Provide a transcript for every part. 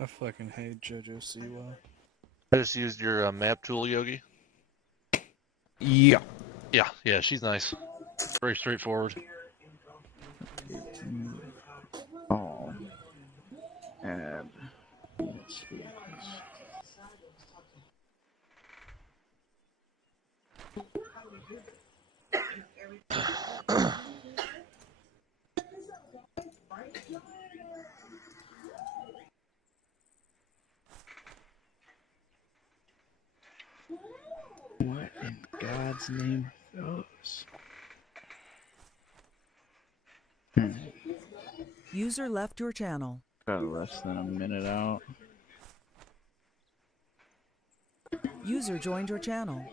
I fucking hate JoJo Siwa. I just used your map tool, Yogi. Yeah. Yeah, she's nice. Very straightforward. Oh. And let's see. What in God's name are those? User left your channel. Got less than a minute out. User joined your channel.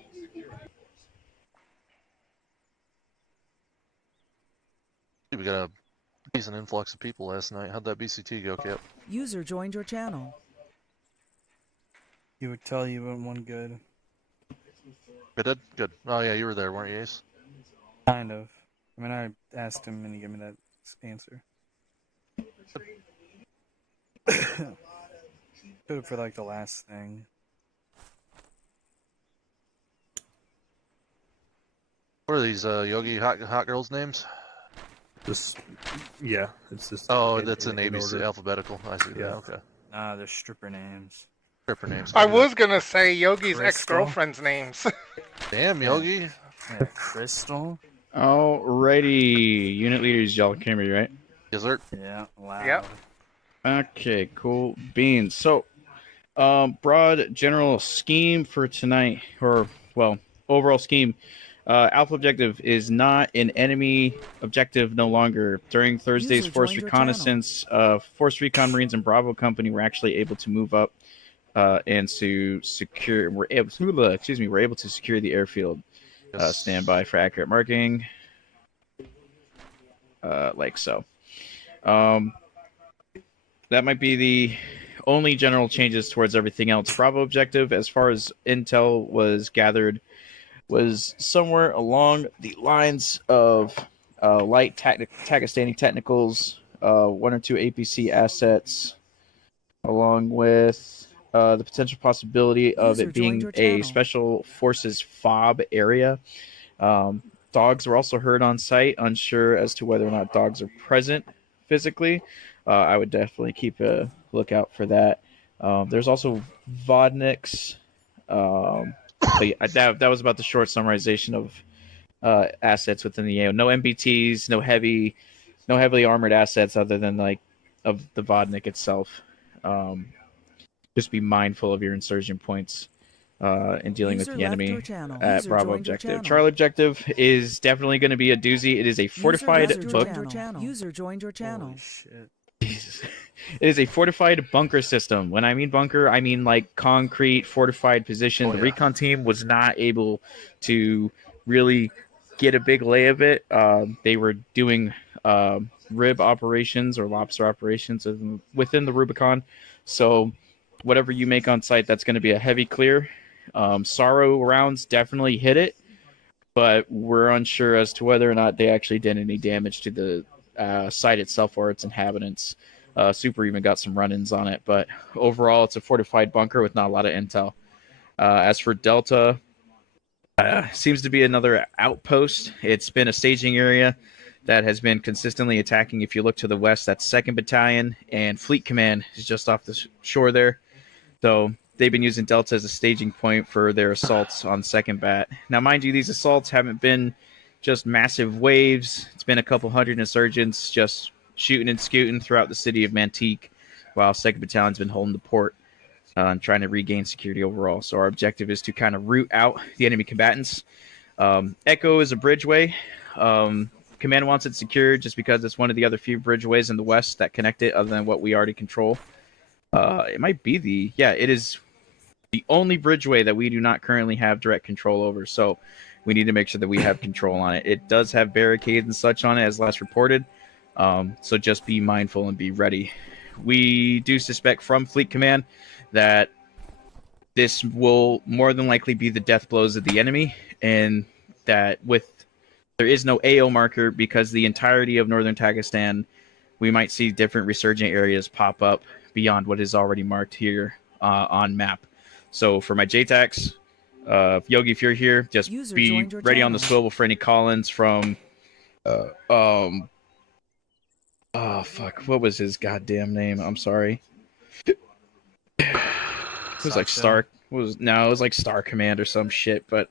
We got a decent influx of people last night. How'd that BCT go, Cap? User joined your channel. You would tell you went one good. It did? Good. Oh yeah, you were there, weren't you, Ace? Kind of. I mean, I asked him and he gave me that answer. Put it for like the last thing. What are these Yogi hot girls' names? Just yeah, it's just. Oh, that's an in ABC order. alphabetical. I see. Yeah. That. Okay. Nah, they're stripper names. Stripper names. I was gonna say Yogi's Crystal? ex-girlfriend's names. Damn, Yogi. Yeah, Crystal? Alrighty, unit leaders, y'all can hear me, right? Yes, sir. Yeah, loud. Yep. Okay, cool beans. So, broad general scheme for tonight, or well, overall scheme. Alpha objective is not an enemy objective no longer. During Thursday's User force joined your reconnaissance, Force Recon Marines and Bravo Company were actually able to move up and to secure. We're able to secure the airfield. Yes. Stand by for accurate marking. Like so. That might be the only general changes towards everything else. Bravo objective, as far as intel was gathered, was somewhere along the lines of light Takistani technicals, 1 or 2 APC assets, along with the potential possibility of User it being joined your a channel. special forces FOB area. Dogs were also heard on site, unsure as to whether or not dogs are present physically. I would definitely keep a lookout for that. There's also Vodniks. But yeah, that was about the short summarization of assets within the AO. No MBTs, no heavily armored assets other than like of the Vodnik itself. Just be mindful of your insurgent points in dealing User with the left enemy your channel. at User Bravo joined your objective. channel. Charlie objective is definitely going to be a doozy. It is a fortified User book. joined your channel. User joined your channel. Holy shit. Jesus. It is a fortified bunker system. When I mean bunker, I mean like concrete fortified position. Oh, The yeah. recon team was not able to really get a big lay of it. They were doing rib operations or lobster operations within the Rubicon. So whatever you make on site, that's going to be a heavy clear. Sorrow rounds definitely hit it, but we're unsure as to whether or not they actually did any damage to the site itself or its inhabitants. Super even got some run-ins on it, but overall it's a fortified bunker with not a lot of intel. As for Delta, seems to be another outpost. It's been a staging area that has been consistently attacking. If you look to the west, that's 2nd Battalion, and Fleet Command is just off the shore there. So they've been using Delta as a staging point for their assaults on 2nd Bat. Now, mind you, these assaults haven't been just massive waves. It's been a couple hundred insurgents just shooting and scooting throughout the city of Mantique, while 2nd Battalion's been holding the port and trying to regain security overall. So our objective is to kind of root out the enemy combatants. Echo is a bridgeway. Command wants it secured just because it's one of the other few bridgeways in the west that connect it other than what we already control. It might be it is the only bridgeway that we do not currently have direct control over. So we need to make sure that we have control on it. It does have barricades and such on it as last reported. So just be mindful and be ready. We do suspect from Fleet Command that this will more than likely be the death blows of the enemy, and that there is no AO marker because the entirety of northern Takistan we might see different resurgent areas pop up beyond what is already marked here on map. So for my JTACs, Yogi, if you're here, just User be joined your ready on the channel. swivel for any call-ins from oh fuck, what was his goddamn name? I'm sorry. It was like Star. It was like Star Command or some shit. But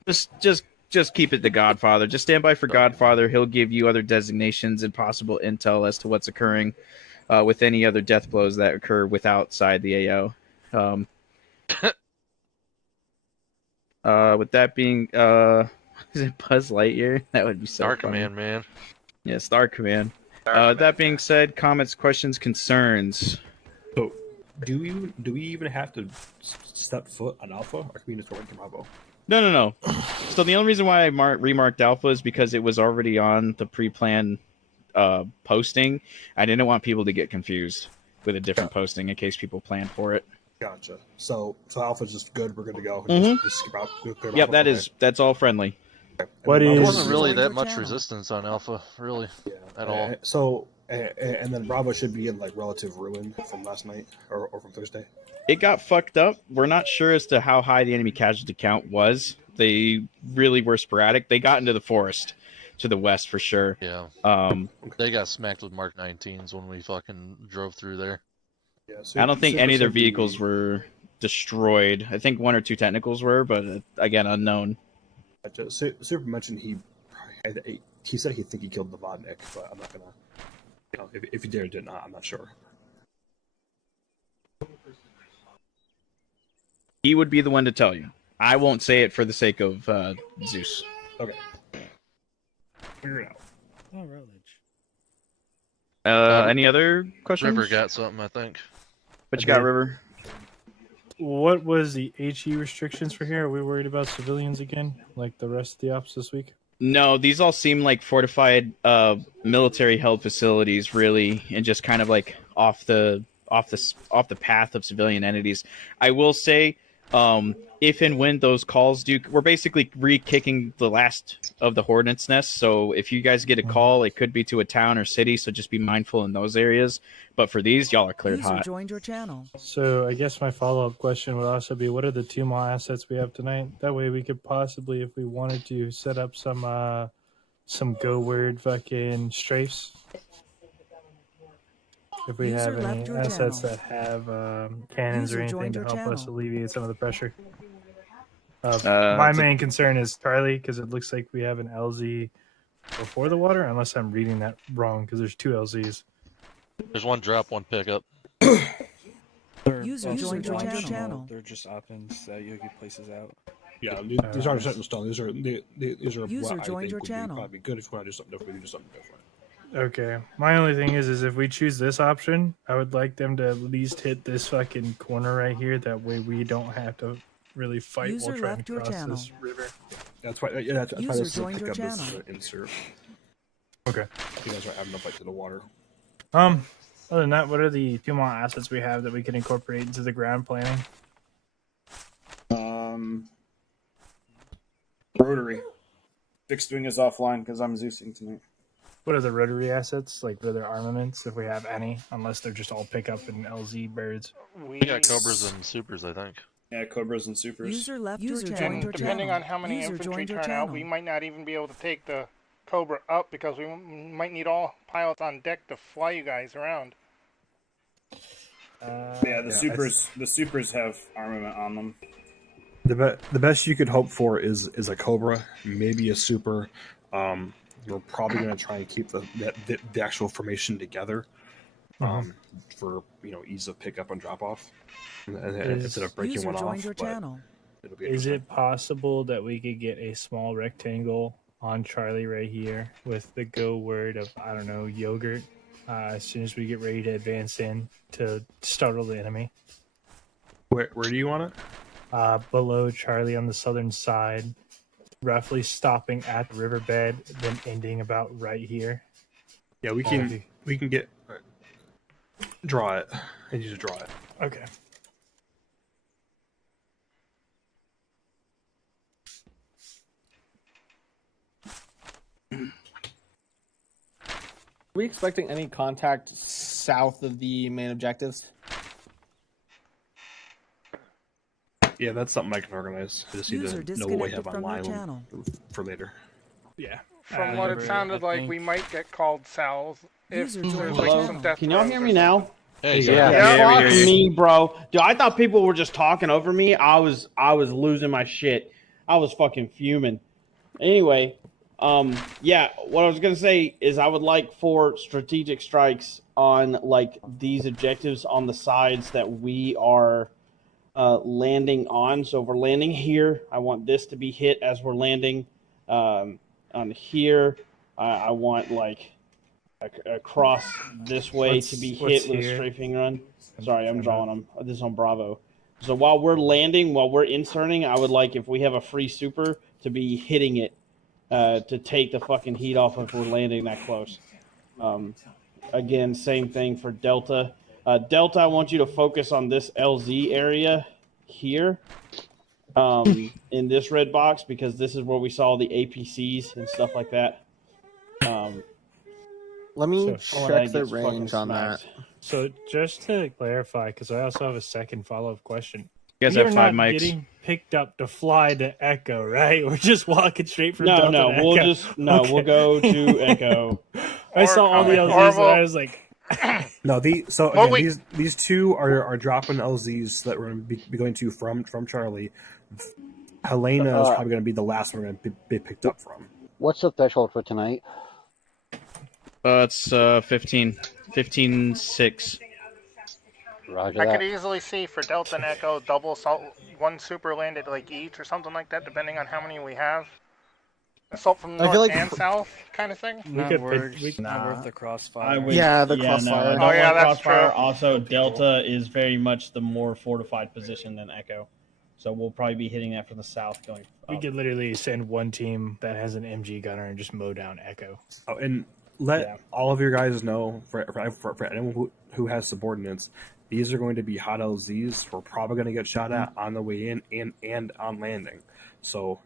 just keep it to Godfather. Just stand by for Godfather. He'll give you other designations and possible intel as to what's occurring with any other death blows that occur with outside the AO. With that being, is it Buzz Lightyear? That would be so Star funny. Command, man. Yeah, Star Command. That being said, comments, questions, concerns. So, do we even have to step foot on Alpha, or can we just go into Bravo? No. So the only reason why I remarked Alpha is because it was already on the pre-planned posting. I didn't want people to get confused with a different posting in case people planned for it. Gotcha. So Alpha's just good. We're good to go. Mhm. Just skip out. Go Yep, Alpha. that's all friendly. What There is- wasn't really Joined that your much channel. resistance on Alpha, really, at all. So, and then Bravo should be in like relative ruin from last night or from Thursday. It got fucked up. We're not sure as to how high the enemy casualty count was. They really were sporadic. They got into the forest to the west for sure. Yeah. They got smacked with Mark 19s when we fucking drove through there. Yeah, I don't think Super any of their should be- vehicles were destroyed. I think 1 or 2 technicals were, but again, unknown. Super mentioned he said he think he killed Novotnik, but I'm not gonna. You know, if he did or did not, I'm not sure. He would be the one to tell you. I won't say it for the sake of Zeus. Okay. Figure it out. Oh, Rutledge. Any other questions? River got something, I think. What you got, River? What was the HE restrictions for here? Are we worried about civilians again, like the rest of the ops this week? No, these all seem like fortified military-held facilities, really, and just kind of like off the path of civilian entities. I will say, if and when those calls do, we're basically re-kicking the last of the hornet's nest. So if you guys get a call, it could be to a town or city. So just be mindful in those areas. But for these, y'all are cleared User hot. joined your channel. So I guess my follow-up question would also be, what are the 2 mall assets we have tonight? That way we could possibly, if we wanted to, set up some go word fucking strafes. If we User have any left your assets channel. that have cannons User or anything joined to your help us channel. alleviate some of the pressure. My it's a- main concern is Charlie, because it looks like we have an LZ before the water, unless I'm reading that wrong, because there's 2 LZs. There's one drop, one pickup. They're User also joined your optional. channel. They're just options that Yogi places out. Yeah, these aren't set in stone. These are User what I joined think your would channel. be probably good if you want to do something different. We can do something different. Okay. My only thing is if we choose this option, I would like them to at least hit this fucking corner right here. That way we don't have to really fight User while trying left to your cross channel. this river. That's why. Yeah, that's why User this is a joined your pickup. This is channel. an insert. Okay. You guys are having enough fight to the water. Other than that, what are the 2 more assets we have that we can incorporate into the ground planning? Rotary. Fixed wing is offline because I'm Zeusing tonight. What are the rotary assets? Like, what are their armaments, if we have any? Unless they're just all pickup and LZ birds. We got Cobras and Supers, I think. Yeah, Cobras and Supers. User left User your joined channel. your depending on how many User infantry joined your turn out, channel. we might not even be able to take the Cobra up because we might need all pilots on deck to fly you guys around. Yeah, the Supers have armament on them. The best you could hope for is a Cobra, maybe a Super. We're probably going to try and keep the actual formation together, for ease of pickup and drop off, instead of breaking User one joined off. your But channel. it'll be Is interesting. it possible that we could get a small rectangle on Charlie right here with the go word of, I don't know, yogurt, as soon as we get ready to advance in to startle the enemy? Where do you want it? Below Charlie on the southern side, roughly stopping at the riverbed, then ending about right here. Yeah, we can get draw it. I need to draw it. Okay. we expecting any contact south of the main objectives? Yeah, that's something I can organize. I just need User to know what we disconnected have from your online channel. for later. Yeah. From what it sounded like, we might get called south if User there's joined like your some channel. death Can y'all throes hear or me now? Hey, Yeah. Yeah, we Fuck hear you. me, bro. Dude, I thought people were just talking over me. I was losing my shit. I was fucking fuming. Anyway, yeah, what I was gonna say is I would like 4 strategic strikes on like these objectives on the sides that we are landing on. So if we're landing here, I want this to be hit as we're landing. On here, I want like across this way to be hit with a strafing run. Sorry, I'm drawing them. This is on Bravo. So while we're landing, while we're inserting, I would like, if we have a free super, to be hitting it to take the fucking heat off if we're landing that close. Again, same thing for Delta. Delta, I want you to focus on this LZ area here in this red box, because this is where we saw the APCs and stuff like that. Let me So- check the range on that. So just to clarify, because I also have a second follow-up question. You guys We have are 5 not mics. getting picked up to fly to Echo, right? We're just walking straight from No, Delta no, to we'll Echo. just we'll go to Echo. I saw all the Or LZs and we'll- I was like, No, Well, these two are dropping LZs that we're going to be going to from Charlie. Helena is probably going to be the last one we're going to be picked up from. What's the threshold for tonight? It's 15-6. Roger I that. could easily see for Delta and Echo double assault, 1 super landed like each or something like that, depending on how many we have. Assault from I north feel like- and south, kind of thing. we could pick, Not worth the crossfire. I would, Yeah, the no, crossfire. I don't Oh, yeah, want that's crossfire. true. Also, Delta is very much the more fortified position than Echo, so we'll probably be hitting that from the south going. we up. could literally send one team that has an MG gunner and just mow down Echo. Oh, and let all of your guys know, for anyone who has subordinates, these are going to be hot LZs. We're probably going to get shot at on the way in and on landing. So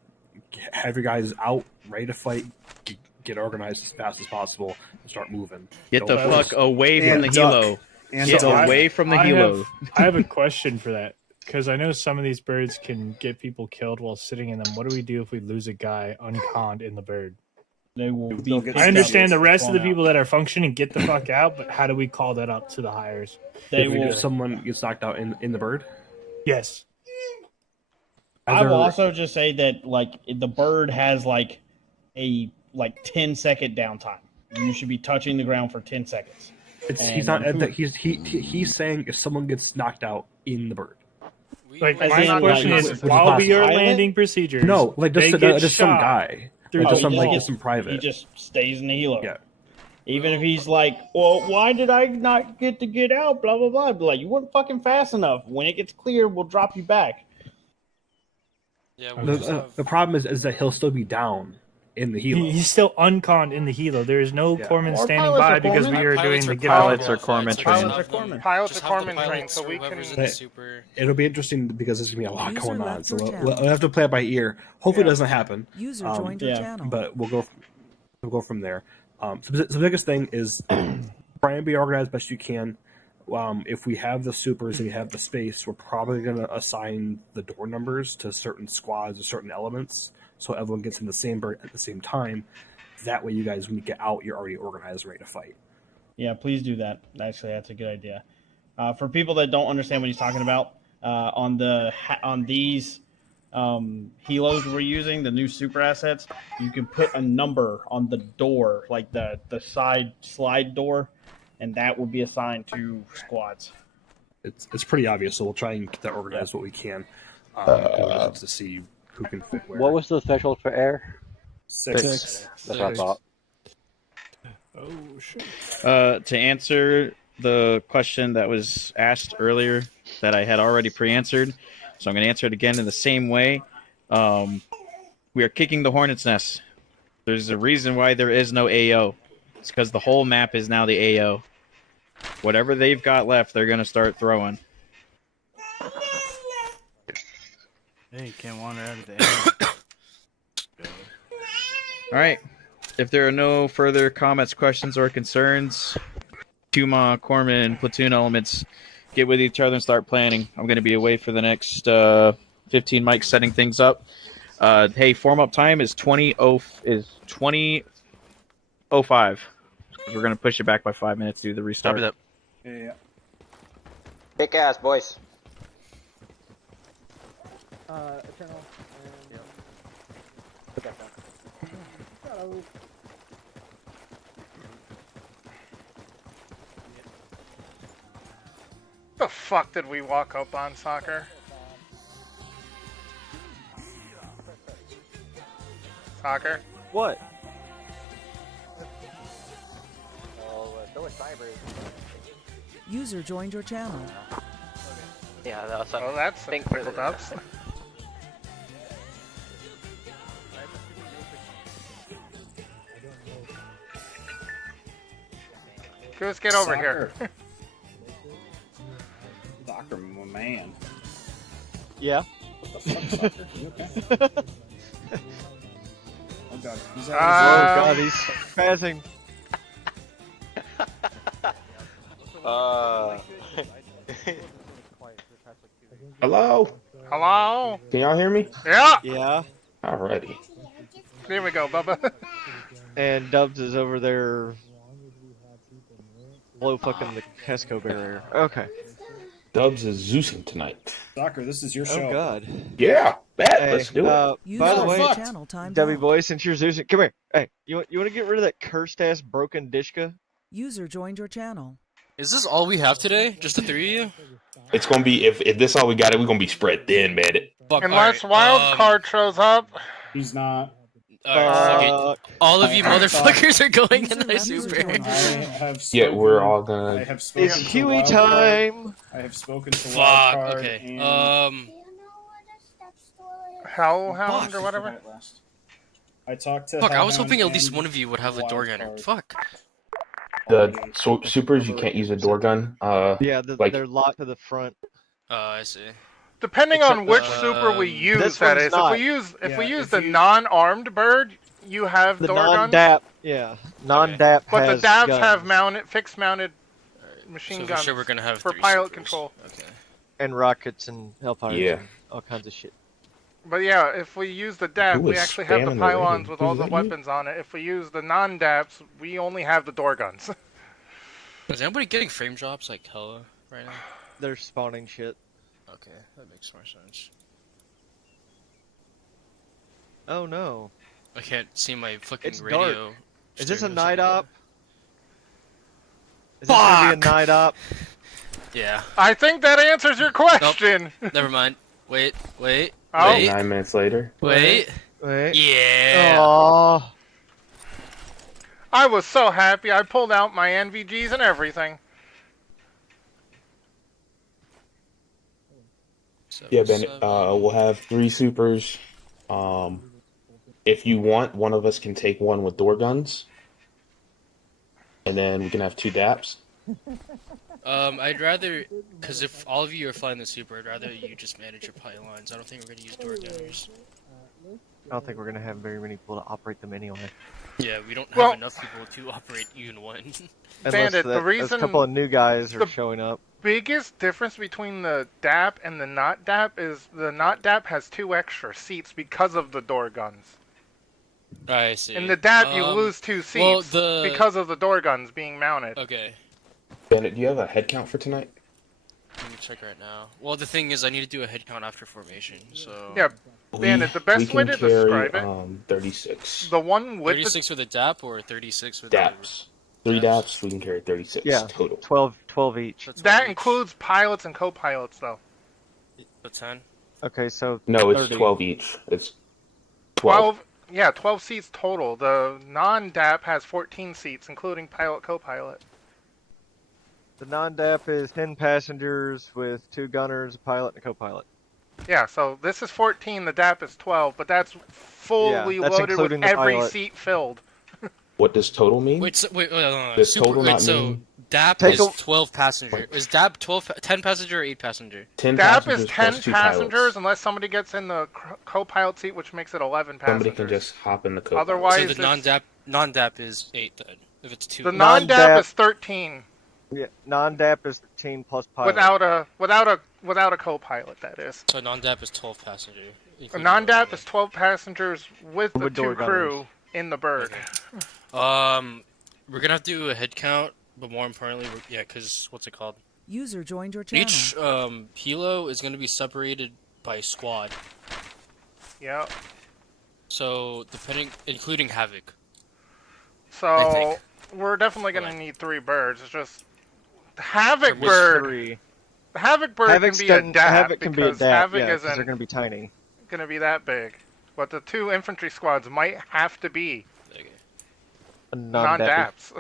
have your guys out, ready to fight, get organized as fast as possible, and start moving. Get the Don't fuck away from And the duck. helo. And Get duck. away from the helo. I have a question for that, because I know some of these birds can get people killed while sitting in them. What do we do if we lose a guy unconned in the bird? They will be. They'll get I understand the rest of the Blown out. people that are functioning get the fuck out, but how do we call that up to the hires? They If will. someone gets knocked out in the bird, Yes. I will also just say that like the bird has like a 10-second downtime. You should be touching the ground for 10 seconds. he's not. He's saying if someone gets knocked out in the bird. Like, As my in, question like, is, with while we are pilot? landing procedures, No, like they just get just some shot guy, through just the some wall. just some private. He just stays in the helo. Yeah. Even if he's like, well, why did I not get out? Blah blah blah. Be like, you weren't fucking fast enough. When it gets clear, we'll drop you back. Yeah, The problem is that he'll still be down in the helo. He's still unconned in the helo. There is no Yeah. corpsman Or standing pilots by or because corpsmen. we are doing Pilots the or get pilots out. or corpsmen training. Pilots Just or have the corpsman train, pilots so or we whoever's can. in the super. It'll be interesting because there's gonna be a lot User going on. left So your we'll channel. have to play it by ear. Hopefully, Yeah. it doesn't happen. User joined your yeah, channel. But we'll go from there. So the biggest thing is try and be organized best you can. If we have the supers and we have the space, we're probably going to assign the door numbers to certain squads or certain elements, so everyone gets in the same bird at the same time. That way, you guys, when you get out, you're already organized, ready to fight. Yeah, please do that. Actually, that's a good idea. For people that don't understand what he's talking about, on these helos we're using, the new super assets, you can put a number on the door, like the side slide door, and that will be assigned to squads. It's pretty obvious, so we'll try and get that organized what we can to see who can fit where. What was the threshold for air? 6. That's what I thought. Oh shit! To answer the question that was asked earlier that I had already pre-answered, so I'm going to answer it again in the same way. We are kicking the hornet's nest. There's a reason why there is no AO. It's because the whole map is now the AO. Whatever they've got left, they're going to start throwing. Hey, you can't wander out of the air. All right. If there are no further comments, questions, or concerns, Tuma, Corman, platoon elements, get with each other and start planning. I'm going to be away for the next 15 mics setting things up. Hey, form up time is 20:05. We're going to push it back by 5 minutes to do the restart. Copy that. Yeah. Kick ass, boys. Eternal. The fuck did we walk up on, Soccer? Soccer? What? User joined your channel. Yeah, that's Well, that's think pickled ups. Goose, get over here. Soccer, my man. Yeah. What the fuck, Soccer? You okay? Oh god, he's Oh god, he's spazzing. Hello? Hello? Can y'all hear me? Yeah! Yeah. Alrighty. Here we go, Bubba. And Dubs is over there blow fucking the Pesco barrier. Okay. Dubs is Zeusing tonight. Soccer, this is your show. Oh god. Yeah, bet. Hey, Let's do it. By the User way, joined channel timed Debbie out. boy, since you're Zeusing, come here. Hey, you want to get rid of that cursed ass broken Dishka? User joined your channel. Is this all we have today? Just the three of you? It's gonna be if this all we got, we're gonna be spread thin, man. Fuck, Unless alright, Wild Card shows up. He's not. Alright, fuck it. All of you motherfuckers are going in my User super. left I your channel. have Yeah, spoken, we're all I gonna. have spoken It's to Huey Wild Card. time. I have spoken to Fuck, Wild Card. okay. And Hellhound Fuck. or whatever. Right last. I talked to. Fuck, I was Hellhound hoping at least and one of you would have a door Wild gunner. Card. Fuck. The supers, you can't use a door gun. Yeah, like they're locked to the front. I see. Depending Except, on which super we use, this that one's is. not. If we use Yeah, if if the you- non-armed bird, you have The door guns. non-DAP, yeah, non-DAP But the has dabs guns. have fixed mounted machine So for guns sure we're gonna have for three pilot supers. control. Okay. and rockets and hellfires. Yeah. And all kinds of shit. But yeah, if we use the DAP, Who we is actually have the spamming the pylons rating? with Who all is the that you? weapons on it. If we use the non-DAPs, we only have the door guns. Is anybody getting frame drops like hella right now? They're spawning shit. Okay, that makes more sense. Oh no. I can't see my fucking It's radio. dark. Is this a stereo night signal. op? Is this gonna be a Fuck! night op? Yeah. I think that answers your question. Never mind. Wait. Oh. Wait. 9 minutes later. Wait. Wait. Yeah. Aww. I was so happy. I pulled out my NVGs and everything. Yeah, Ben. We'll have 3 supers. If you want, one of us can take one with door guns, and then we can have 2 DAPs. I'd rather, because if all of you are flying the super, I'd rather you just manage your pylons. I don't think we're gonna use door gunners. I don't think we're gonna have very many people to operate them anyway. Yeah, we don't have Well- enough people to operate even one. Unless Bandit, that, the reason a couple of new guys are the- showing up. Biggest difference between the DAP and the not DAP is the not DAP has 2 extra seats because of the door guns. I see. In the DAP, you lose 2 seats well, because of the door guns being mounted. Okay, Bennett, do you have a head count for tonight? let me check right now. Well, the thing is, I need to do a head count after formation, so... Yeah, Bandit, the best way to describe it, 36. the one with 36 with a DAP or 36 with DAPs. 3 DAPs, we can carry 36 Yeah, total. 12 each. that includes pilots and co-pilots, though. the 10. Okay, so No, it's 30. 12 each. It's 12. 12 seats total. The non-DAP has 14 seats, including pilot, co-pilot. The non-DAP is 10 passengers with 2 gunners, a pilot, and a co-pilot. Yeah, so this is 14, the DAP is 12, but that's fully Yeah, that's loaded with including the every pilot. seat filled. What does total mean? Wait, so, wait, Does super, total wait, not so mean- DAP Take is a- 12 passenger. Is DAP 10 passenger or 8 passenger? 10 DAP passengers is 10 plus 2 passengers pilots. unless somebody gets in the co-pilot seat, which makes it 11 passengers. Somebody can just hop in the co. Otherwise, So the non-DAP non-DAP is 8 then. If it's 2. The non-DAP is 13. Yeah, non-DAP is 13 plus pilot. Without a co-pilot, that is. So non-DAP is 12 passenger. A non-DAP is 12 passengers with the 2 crew in the bird. We're gonna have to do a head count, but more importantly, because what's it called? User joined your channel. Each helo is gonna be separated by squad. Yeah. So including Havoc. So we're definitely gonna need 3 birds. It's just the Havoc bird. The Havoc bird can be a DAP because Havoc isn't they're gonna be tiny. Gonna be that big. But the 2 infantry squads might have to be non-DAPs.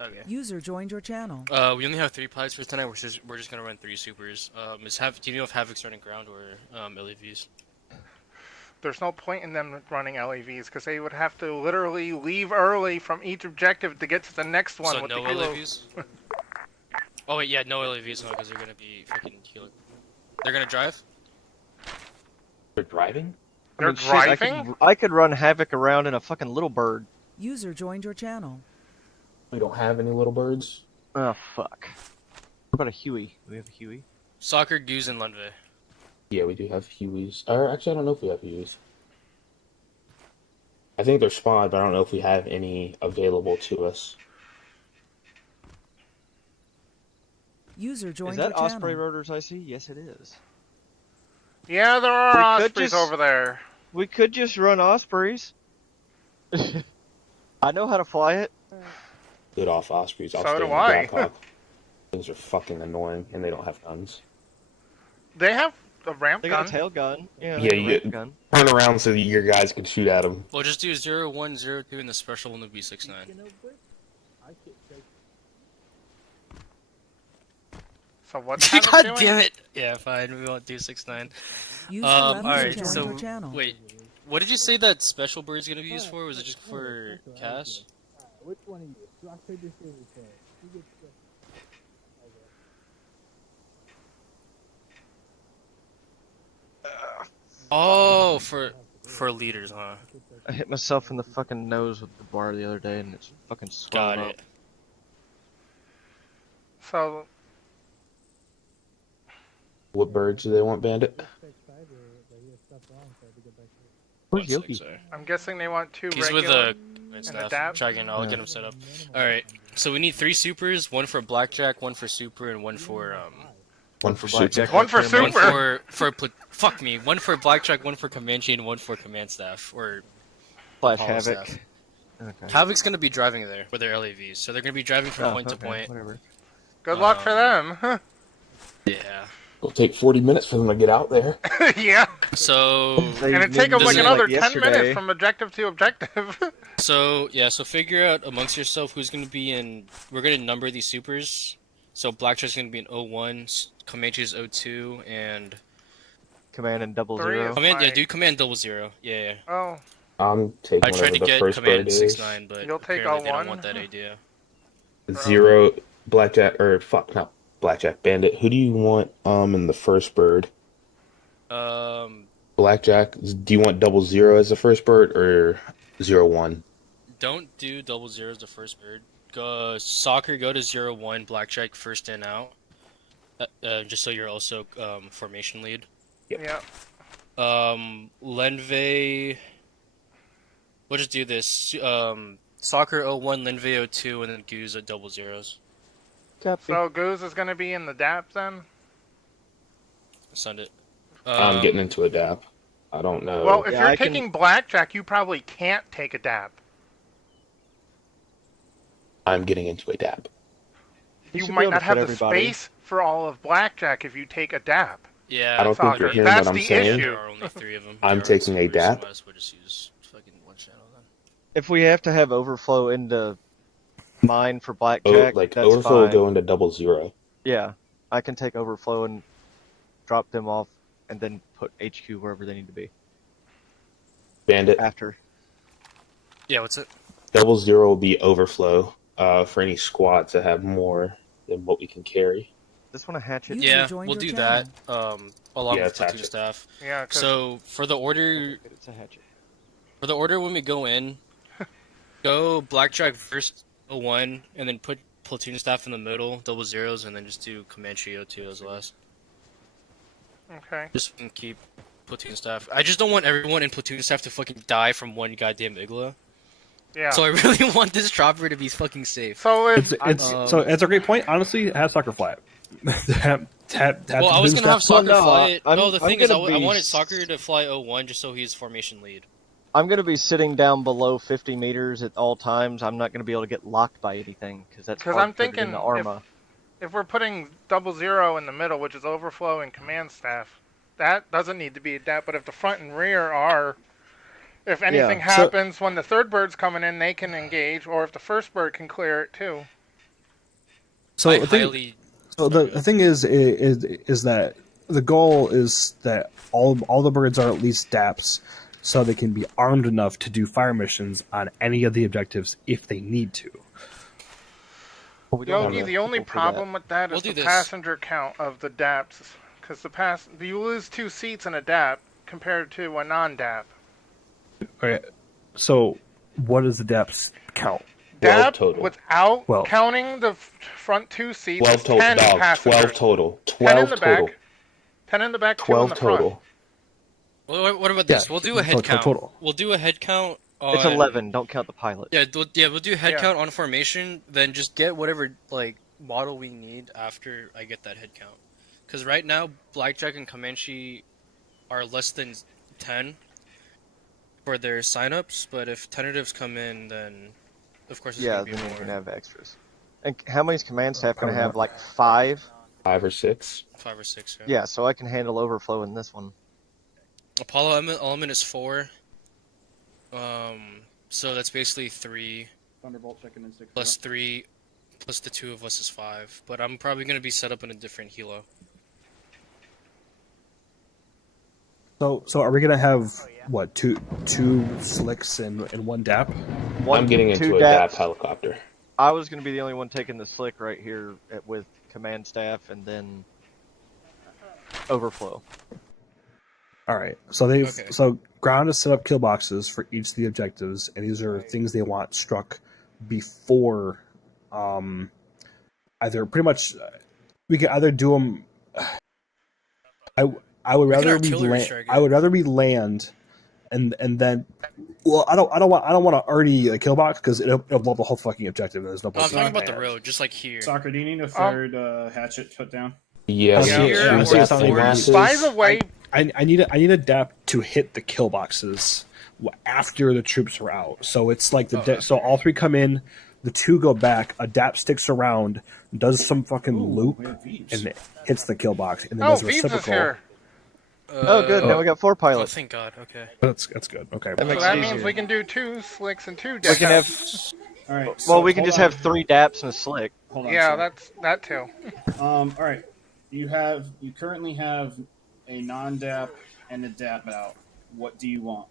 Okay. User joined your channel. We only have 3 pilots for tonight. We're just gonna run 3 supers. Do you know if Havoc's running ground or LAVs? There's no point in them running LAVs because they would have to literally leave early from each objective to get to the next one. So with no the helo. LAVs? Oh wait, yeah, no LAVs because they're gonna be freaking healing. They're gonna drive? They're driving? They're driving? I could run Havoc around in a fucking little bird. User joined your channel. We don't have any little birds. Oh, fuck. What about a Huey? Do we have a Huey? Soccer, Goose, and Lenve. Yeah, we do have Hueys. Or actually, I don't know if we have Hueys. I think they're spawned, but I don't know if we have any available to us. User joined Is your that channel. Osprey rotors I see? Yes, it is. Yeah, there are Ospreys over there. We could just run Ospreys. I know how to fly it. Good off Ospreys. I'll So stay do in the I. Blackhawk. Things are fucking annoying, and they don't have guns. They have a ramp They gun. got a tail gun. Yeah, Yeah, you get gun. turn around so your guys can shoot at them. We'll just do 0, 1, 0, 2, and the special one will be 6, 9. So what's Havoc God doing? damn it! Yeah, fine. We won't do 6, 9. User All left right. joined So your channel. wait, what did you say that special bird's gonna be used for? Was it just for Cass? Which one are you? Rock, paper, scissors, pair. Who gets the... Oh, for leaders, huh? I hit myself in the fucking nose with the bar the other day, and it's fucking swelled Got up. it. So What birds do they want, Bandit? Where's Yogi? I'm guessing they want 2 He's with regular the and staff. a DAP. Dragon, I'll get him set up. Alright, so we need 3 supers, 1 for blackjack, 1 for super, and 1 for One for Blackjack. super. One for super. fuck me, 1 for blackjack, 1 for Comanche, and 1 for command staff or Flash Apollo Havoc. staff. Okay. Havoc's gonna be driving there with their LAVs, so they're gonna be driving from point to okay, point. Whatever. Good luck for them. Yeah. It'll take 40 minutes for them to get out there. Yeah. So And it take them like Doesn't- another like 10 minutes yesterday. from objective to objective. So figure out amongst yourself who's gonna be in. We're gonna number these supers. So blackjack's gonna be in 01, Comanche's 02, and Command and 000. command. Yeah, Right. do command 000. Yeah. Oh, I'm taking I tried whatever to the get first bird command is. 6-9, but You'll take apparently they 01? don't want that idea. 0, blackjack, or fuck, not blackjack, Bandit. Who do you want in the first bird? Blackjack, do you want 00 as the first bird or 01? Don't do 00 as the first bird. Go soccer. Go to 01. Blackjack first in out. Just so you're also formation lead. yeah. Lenve. We'll just do this. Soccer 01, Lenve 02, and then Goose at 00s. Copy. So Goose is going to be in the DAP then? Send it. I'm getting into a DAP. I don't know. Well, if Yeah, you're I can- taking blackjack, you probably can't take a DAP. I'm getting into a DAP. You should be might able to not have fit the everybody. space for all of blackjack if you take a DAP. Yeah. I don't think you're Soccer. hearing That's what I'm the saying. issue. There are only 3 of them. I'm There are taking a supers, so DAP. might as well just use fucking one channel then. If we have to have overflow into mine for Oh, blackjack, like that's overflow will fine. go into 00. Yeah, I can take overflow and drop them off, and then put HQ wherever they need to be Bandit, after. Yeah. What's it? 00 will be overflow for any squads that have more than what we can carry. Just want to hatch it. User Yeah, joined we'll your do channel. that. Along Yeah, with attach platoon it. staff. Yeah, 'cause So for the order, It's a hatchet. when we go in, Go Blackjack first 01, and then put platoon staff in the middle, double zeros, and then just do Comanche O2 as last. Okay. Just keep platoon staff. I just don't want everyone in platoon staff to fucking die from one goddamn igla. Yeah. So I really want this chopper to be fucking safe. So it's a great point. Honestly, have soccer fly it. Well, I was gonna have soccer fly it. I'm- No, the I'm thing is, I gonna be- wanted soccer to fly 01 just so he's formation lead. I'm going to be sitting down below 50 meters at all times. I'm not going to be able to get locked by anything because that's Because I'm hard-coded thinking in the Arma. if we're putting 00 in the middle, which is overflow and command staff, that doesn't need to be adapt. But if the front and rear are, if anything happens when the third bird's coming in, they can engage, or if the first bird can clear it too. So the thing is that the goal is that all the birds are at least DAPs, so they can be armed enough to do fire missions on any of the objectives if they need to. Yogi, the only problem with that is We'll do the this. passenger count of the DAPs, because you lose 2 seats in a DAP compared to a non-DAP. Okay, so what does the DAPs count? DAP total. without 12. counting the front 2 seats. 12 is total, 10 dog. passengers. 12 total. 10 in 12 the total. back. 10 in the back. 2 in 12 the front. total. Well, what about this? Yeah, We'll do a head total- count. total. We'll do a head count on... It's 11. Don't count the pilot. Yeah, we'll do head Yeah. count on formation, then just get whatever like model we need after I get that head count. Because right now, Blackjack and Comanche are less than 10 for their signups, but if tentatives come in, then of course it's Yeah, gonna be then you're more. going to have extras. And how many's command staff going to have? Like 5? 5 or 6. 5 or 6. Yeah, so I can handle overflow in this one. Apollo element is 4. So that's basically 3 Thunderbolt checking in 6. plus 3 plus the 2 of us is 5. But I'm probably gonna be set up in a different helo. So are we gonna have what two slicks and one DAP? I'm getting into a DAP helicopter. I was going to be the only one taking the slick right here with command staff and then overflow. All right. So so ground has set up kill boxes for each of the objectives, and these are things they want struck before. Either pretty much, we can either do them. I would rather be land. I would rather be land, and then. Well, I don't want to already a kill box because it'll blow up the whole fucking objective. And there's no point. I'm talking about the road, just like here. Soccer, do you need a third hatchet put down? Yeah. By the way, I need a DAP to hit the kill boxes after the troops are out. So it's like so all 3 come in, the 2 go back, a DAP sticks around, does some fucking loop, and it hits the kill box, and then does a Veeps is reciprocal. here. Oh, good. Now we got 4 Oh, pilots. thank God. Okay. That's good. Okay. That So makes that it means easier. we can do 2 slicks and 2 We DAPs. can have. All right. Well, so we can hold just on. have 3 DAPs and a slick. Hold on. Yeah, sorry. that's that too. All right. You currently have a non-DAP and a DAP out. What do you want?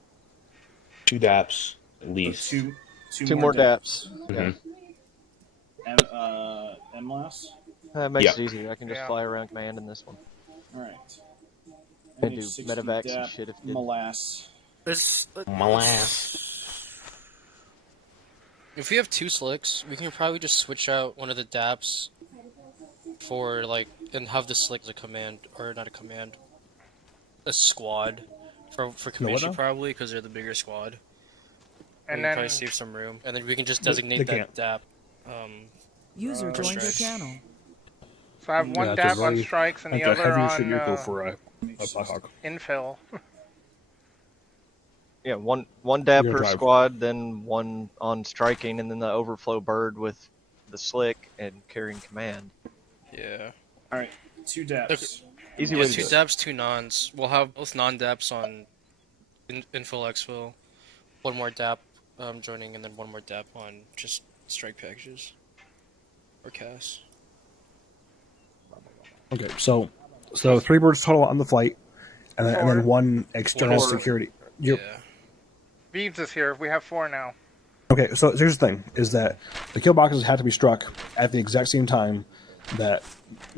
2 DAPs at least. Two more DAPs. Mhm. MLAS? That makes Yeah. it easier. I can just fly around command in this one. All right. And do NH60 medevacs and DAP, shit if needed. Molass. If we have 2 slicks, we can probably just switch out one of the DAPs for and have the slick as a command, or not a command, a squad for Comanche now? probably because they're the bigger squad. And we can then probably save some room, and then we can just They designate can't. that DAP. User for joined your strike. channel. So I have one Yeah, DAP it's a on really- strikes and the That's a other heavy shoot on vehicle for a Blackhawk. infill. Yeah, one DAP You're per gonna drive. squad, then 1 on striking, and then the overflow bird with the slick and carrying command. Yeah. All right. 2 DAPs. Easy Yeah, way to 2 do it. DAPs, 2 nons. We'll have both non-DAPs on infill exfil. 1 more DAP joining, and then 1 more DAP on just strike packages or CAS. Okay, so 3 birds total on the flight, and then 1 external Four. security. Yeah. Beebs is here. We have 4 now. Okay, so here's the thing: is that the kill boxes have to be struck at the exact same time that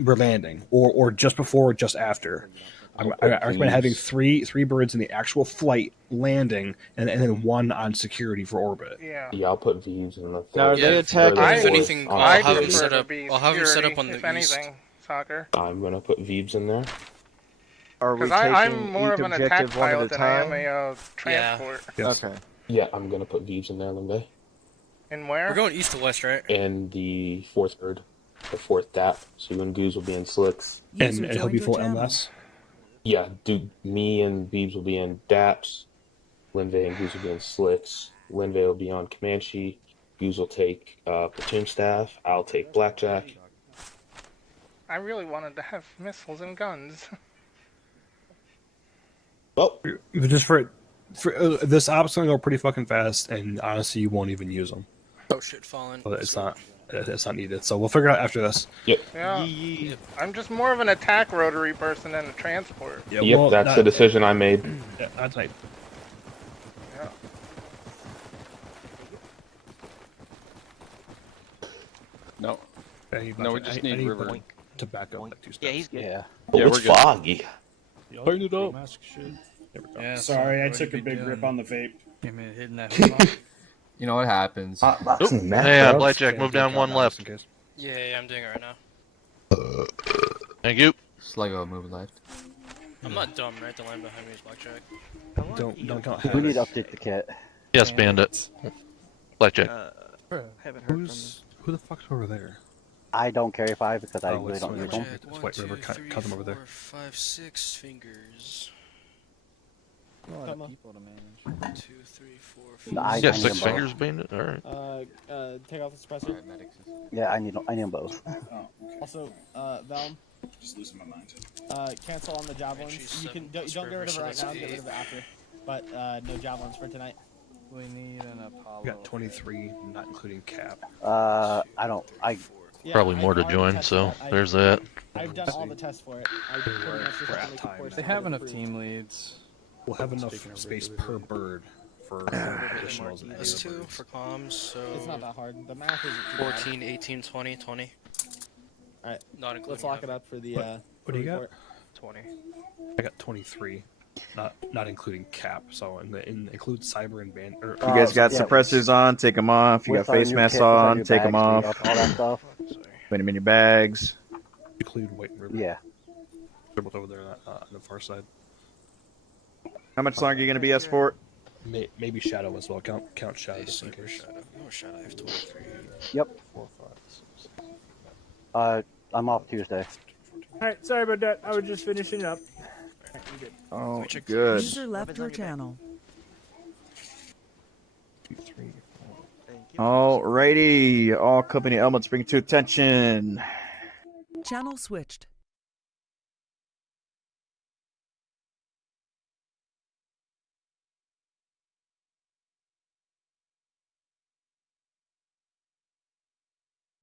we're landing, or just before, or just after. I recommend having three birds in the actual flight landing, and then one on security for orbit. Yeah. Yeah, I'll put V's in the. Now, are they attacking? If anything, I'll have him set up. I'll have him set up on the if anything, soccer. I'm gonna put V's in there. Are we Because taking I'm more each of an attack objective one at a pilot than I am time? a transport. Yes. Okay. Yeah, I'm gonna put V's in there, Limbe. And where? We're going east to west, right? And the fourth bird, the fourth DAP. So you and Goose will be in slicks. And he'll be full MS. Yeah, me and Beebs will be in DAPs. Linvey and Goose will be in slicks. Linvey will be on Comanche. Goose will take platoon staff. I'll take Blackjack. I really wanted to have missiles and guns. Well, just for this op's gonna go pretty fucking fast, and honestly, you won't even use them. Oh shit, fallen. But it's not needed. So we'll figure it out after this. Yep. Yeah. I'm just more of an attack rotary person than a transport. Yeah, yep, well, that's the decision I made. Yeah, not tonight. Yeah. No. Okay, No, we just need river. to back up. Yeah, he's good. Yeah. Oh, it's foggy. Turn it up. Yeah, Sorry, I took a big rip on the vape. Came in hitting that. You know what happens. Yeah, Blackjack, move down one left. Yeah, I'm doing it right now. Thank you. Sluggo, move left. I'm not dumb, right? The line behind me is Blackjack. Don't We need to update the kit. Yes, Bandit. Blackjack. Who the fuck's over there? I don't carry 5 because I Oh, really it's don't use them. It's White River. Cut them over there. 5, 6 fingers. A lot of people to manage. 2, 3, 4, 5. I Yeah, need 6 them fingers, Bandit. All right. Take off the suppressor. Yeah, I need them both. Also, Velm. Just losing my mind. Cancel on the javelins. You can don't get rid of it right now. Get rid of it after. But no javelins for tonight. We need an Apollo. We got 23, not including Cap. I don't. Probably more to join, so there's that. I've done all the tests for it. We're at time. They have enough team leads. We'll have enough space per bird for additionals. That's 2 for comms, so... It's not that hard. The math is 14, 18, 20, 20. Alright, Not including let's lock it up for the... What do you got? report. 20. I got 23, not including Cap. So include Cyber and Band. You guys got suppressors on, take them off. You got face masks on, take them off. All that stuff. Put them in your bags. Include White River. Yeah. They're both over there on the far side. How much longer are you going to be S Fort? Maybe Shadow as well. Count Shadow just in case. Shadow. Oh, Shadow, I have 23. Yep. 4, 5, 6. I'm off Tuesday. Alright, sorry about that. I was just finishing up. Oh, good. User left your channel. 2, 3, 4. Alrighty, all company elements bring to attention. Channel switched.